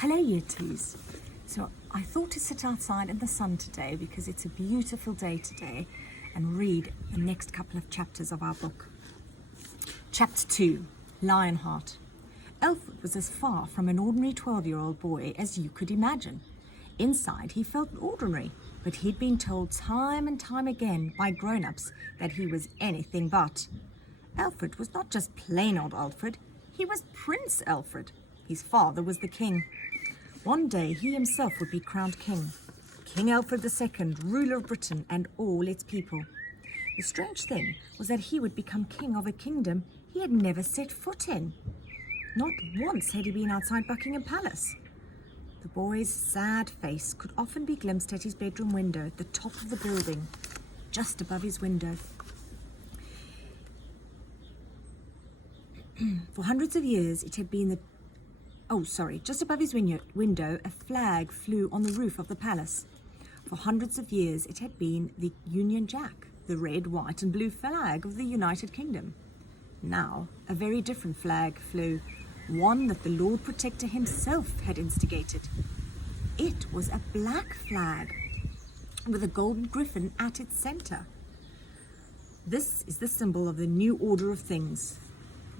Hello, Year Twos. So I thought to sit outside in the sun today because it's a beautiful day today and read the next couple of chapters of our book. Chapter 2, Lionheart. Alfred was as far from an ordinary 12-year-old boy as you could imagine. Inside, he felt ordinary, but he'd been told time and time again by grown-ups that he was anything but. Alfred was not just plain old Alfred, he was Prince Alfred. His father was the king. One day he himself would be crowned king. King Alfred II, ruler of Britain and all its people. The strange thing was that he would become king of a kingdom he had never set foot in. Not once had he been outside Buckingham Palace. The boy's sad face could often be glimpsed at his bedroom window at the top of the building, just above his window. For hundreds of years it had been just above his window, a flag flew on the roof of the palace. For hundreds of years, it had been the Union Jack, the red, white and blue flag of the United Kingdom. Now, a very different flag flew, one that the Lord Protector himself had instigated. It was a black flag with a golden griffin at its center. This is the symbol of the new order of things.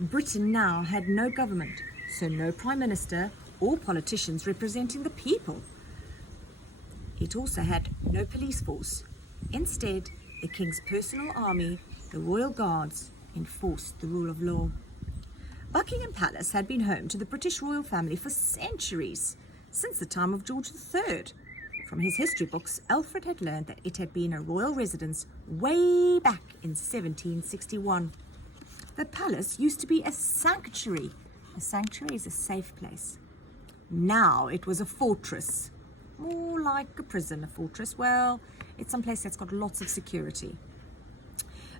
Britain now had no government, so no prime minister or politicians representing the people. It also had no police force. Instead, the king's personal army, the royal guards, enforced the rule of law. Buckingham Palace had been home to the British royal family for centuries, since the time of George III. From his history books, Alfred had learned that it had been a royal residence way back in 1761. The palace used to be a sanctuary. A sanctuary is a safe place. Now it was a fortress. More like a prison, a fortress. Well, it's some place that's got lots of security.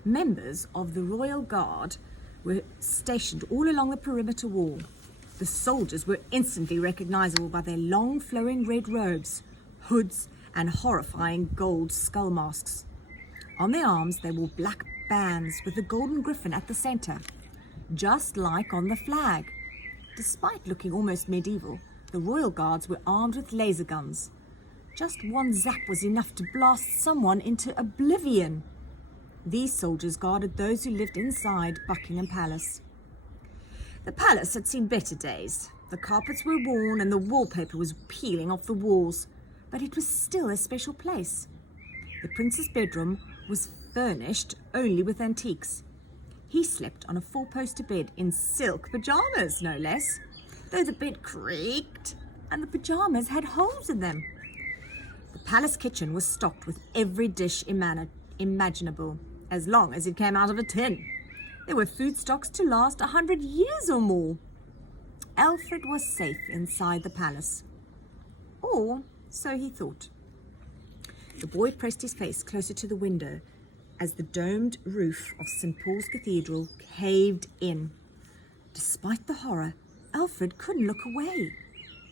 Members of the Royal Guard were stationed all along the perimeter wall. The soldiers were instantly recognizable by their long flowing red robes, hoods, and horrifying gold skull masks. On their arms they wore black bands with the golden griffin at the center, just like on the flag. Despite looking almost medieval, the royal guards were armed with laser guns. Just one zap was enough to blast someone into oblivion. These soldiers guarded those who lived inside Buckingham Palace. The palace had seen better days. The carpets were worn and the wallpaper was peeling off the walls, but it was still a special place. The prince's bedroom was furnished only with antiques. He slept on a four-poster bed in silk pajamas, no less, though the bed creaked and the pajamas had holes in them. The palace kitchen was stocked with every dish imaginable, as long as it came out of a tin. There were food stocks to last 100 years or more. Alfred was safe inside the palace. Or so he thought. The boy pressed his face closer to the window as the domed roof of St. Paul's Cathedral caved in. Despite the horror, Alfred couldn't look away.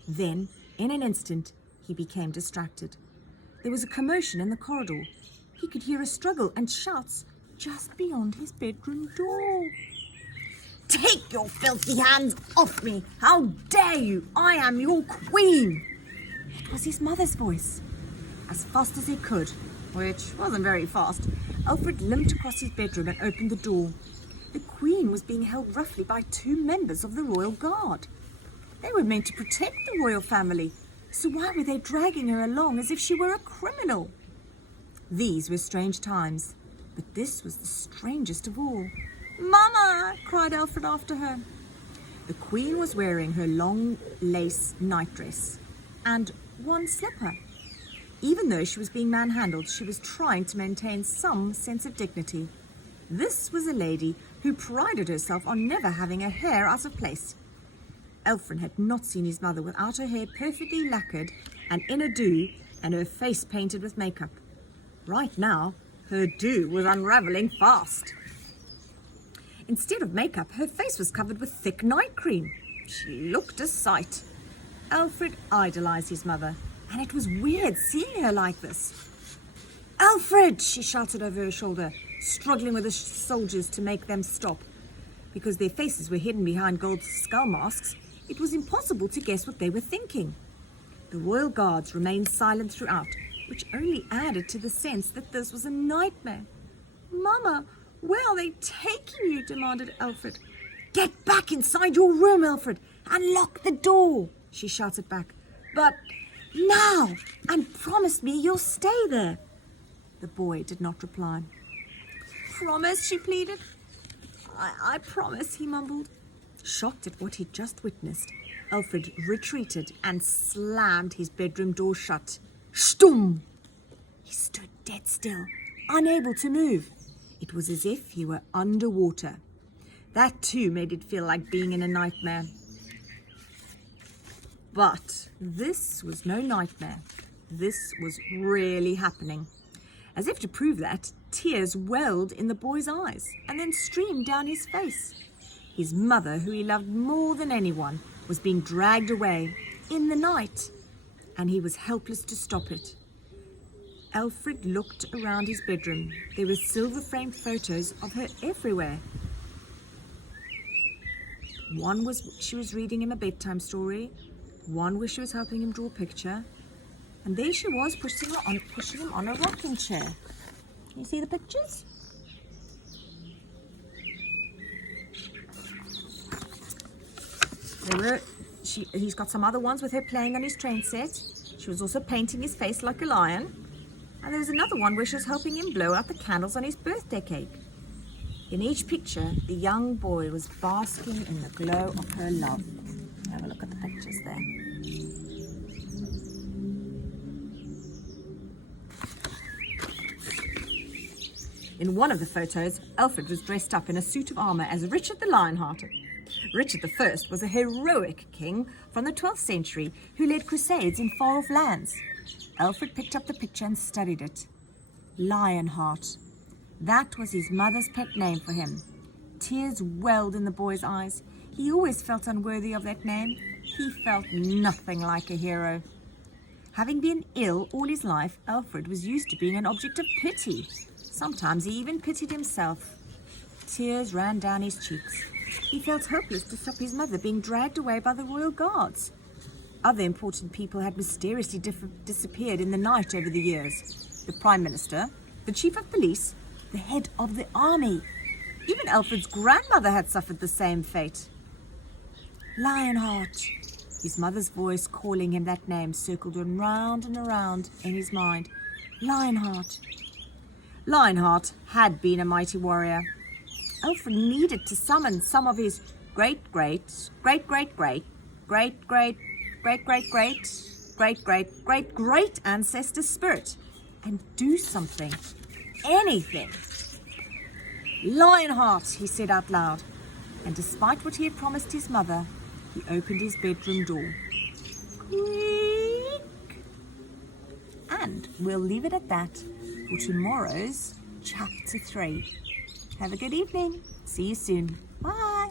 Then, in an instant, he became distracted. There was a commotion in the corridor. He could hear a struggle and shouts just beyond his bedroom door. "Take your filthy hands off me! How dare you! I am your queen!" It was his mother's voice. As fast as he could, which wasn't very fast, Alfred limped across his bedroom and opened the door. The Queen was being held roughly by two members of the Royal Guard. They were meant to protect the royal family, so why were they dragging her along as if she were a criminal? These were strange times, but this was the strangest of all. "Mama!" cried Alfred after her. The Queen was wearing her long lace nightdress and one slipper. Even though she was being manhandled, she was trying to maintain some sense of dignity. This was a lady who prided herself on never having a hair out of place. Alfred had not seen his mother without her hair perfectly lacquered and in a do and her face painted with makeup. Right now, her do was unraveling fast. Instead of makeup, her face was covered with thick night cream. She looked a sight. Alfred idolized his mother, and it was weird seeing her like this. "Alfred!" she shouted over her shoulder, struggling with the soldiers to make them stop. Because their faces were hidden behind gold skull masks, It was impossible to guess what they were thinking. The royal guards remained silent throughout, which only added to the sense that this was a nightmare. "Mama, where are they taking you?" demanded Alfred. "Get back inside your room, Alfred, and lock the door," she shouted back. "But now, and promise me you'll stay there." The boy did not reply. "Promise," she pleaded. I promise," he mumbled. Shocked at what he'd just witnessed, Alfred retreated and slammed his bedroom door shut. Stum! He stood dead still, unable to move. It was as if he were underwater. That too made it feel like being in a nightmare. But this was no nightmare. This was really happening. As if to prove that, tears welled in the boy's eyes and then streamed down his face. His mother, who he loved more than anyone, was being dragged away in the night, and he was helpless to stop it. Alfred looked around his bedroom. There were silver-framed photos of her everywhere. One was she was reading him a bedtime story, one where she was helping him draw a picture, and there she was pushing him on a rocking chair. Can you see the pictures? He's got some other ones with her playing on his train set. She was also painting his face like a lion. And there was another one where she was helping him blow out the candles on his birthday cake. In each picture, the young boy was basking in the glow of her love. Have a look at the pictures there. In one of the photos, Alfred was dressed up in a suit of armour as Richard the Lionhearted. Richard I was a heroic king from the 12th century who led crusades in far-off lands. Alfred picked up the picture and studied it. Lionheart. That was his mother's pet name for him. Tears welled in the boy's eyes. He always felt unworthy of that name. He felt nothing like a hero. Having been ill all his life, Alfred was used to being an object of pity. Sometimes he even pitied himself. Tears ran down his cheeks. He felt helpless to stop his mother being dragged away by the royal guards. Other important people had mysteriously disappeared in the night over the years. The Prime Minister, the Chief of Police, the head of the army. Even Alfred's grandmother had suffered the same fate. Lionheart. His mother's voice calling him that name circled around and around in his mind. Lionheart. Lionheart had been a mighty warrior. Alfred needed to summon some of his great ancestor spirit and do something, anything. Lionheart, he said out loud, and despite what he had promised his mother, he opened his bedroom door. Creak! And we'll leave it at that for tomorrow's Chapter 3. Have a good evening. See you soon. Bye.